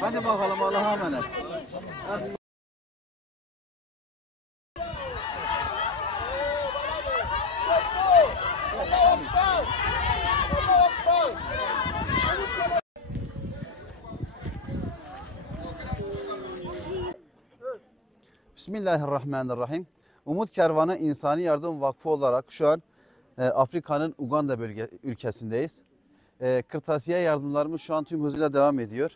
Hadi bakalım, Allah'a emanet. Bismillahirrahmanirrahim. Umut Kervanı İnsani Yardım Vakfı olarak şu an Afrika'nın Uganda ülkesindeyiz. Kırtasiye yardımlarımız şu an tüm hızıyla devam ediyor.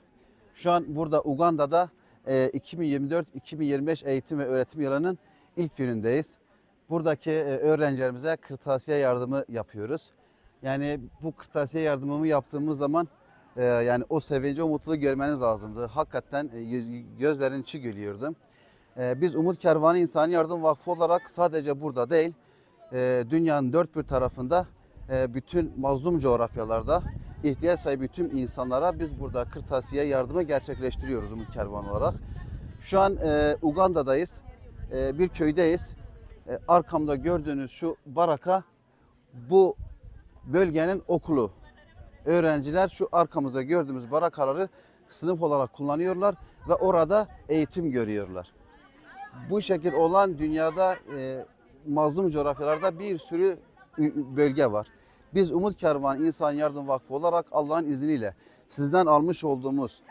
Şu an burada Uganda'da 2024-2025 eğitim ve öğretim yılının ilk günündeyiz. Buradaki öğrencilerimize kırtasiye yardımı yapıyoruz. Yani bu kırtasiye yardımımı yaptığımız zaman yani o sevinci, o mutluluğu görmeniz lazımdı. Hakikaten gözlerin içi gülüyordu. Biz Umut Kervanı İnsani Yardım Vakfı olarak sadece burada değil, dünyanın dört bir tarafında bütün mazlum coğrafyalarda ihtiyaç sahibi tüm insanlara biz burada kırtasiye yardımı gerçekleştiriyoruz Umut Kervanı olarak. Şu an Uganda'dayız, bir köydeyiz. Arkamda gördüğünüz şu baraka bu bölgenin okulu. Öğrenciler şu arkamızda gördüğümüz barakaları sınıf olarak kullanıyorlar ve orada eğitim görüyorlar. Bu şekil olan dünyada mazlum coğrafyalarda bir sürü bölge var. Biz Umut Kervanı İnsani Yardım Vakfı olarak Allah'ın izniyle sizden almış olduğumuz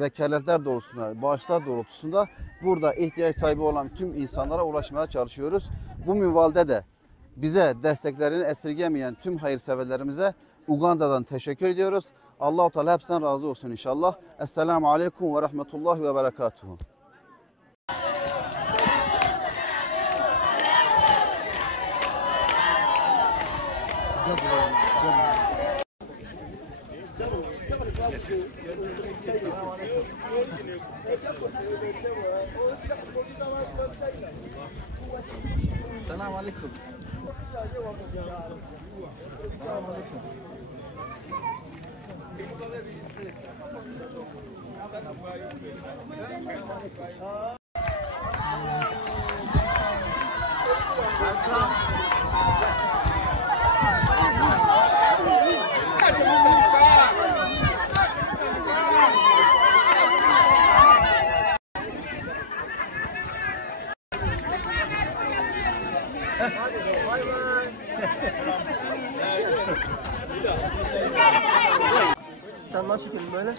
vekaletler doğrultusunda, bağışlar doğrultusunda burada ihtiyaç sahibi olan tüm insanlara ulaşmaya çalışıyoruz. Bu minvalde de bize desteklerini esirgemeyen tüm hayırseverlerimize Uganda'dan teşekkür ediyoruz. Allah-u Teala hepsinden razı olsun inşallah. Esselamu Aleyküm ve Rahmetullahi ve Berekatuhu. Selamun Aleyküm. Selamun Aleyküm. Sen nasıl çekelim böyle?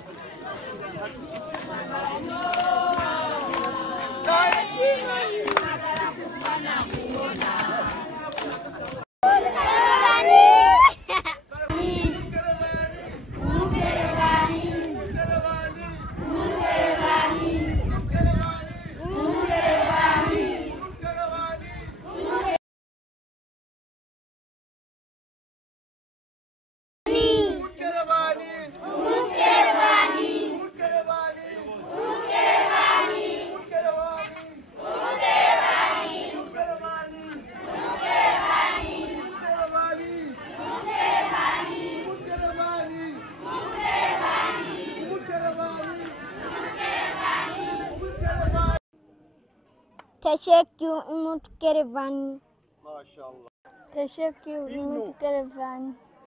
Teşekkür Umut Kervanı. Maşallah. Teşekkür Umut Kervanı.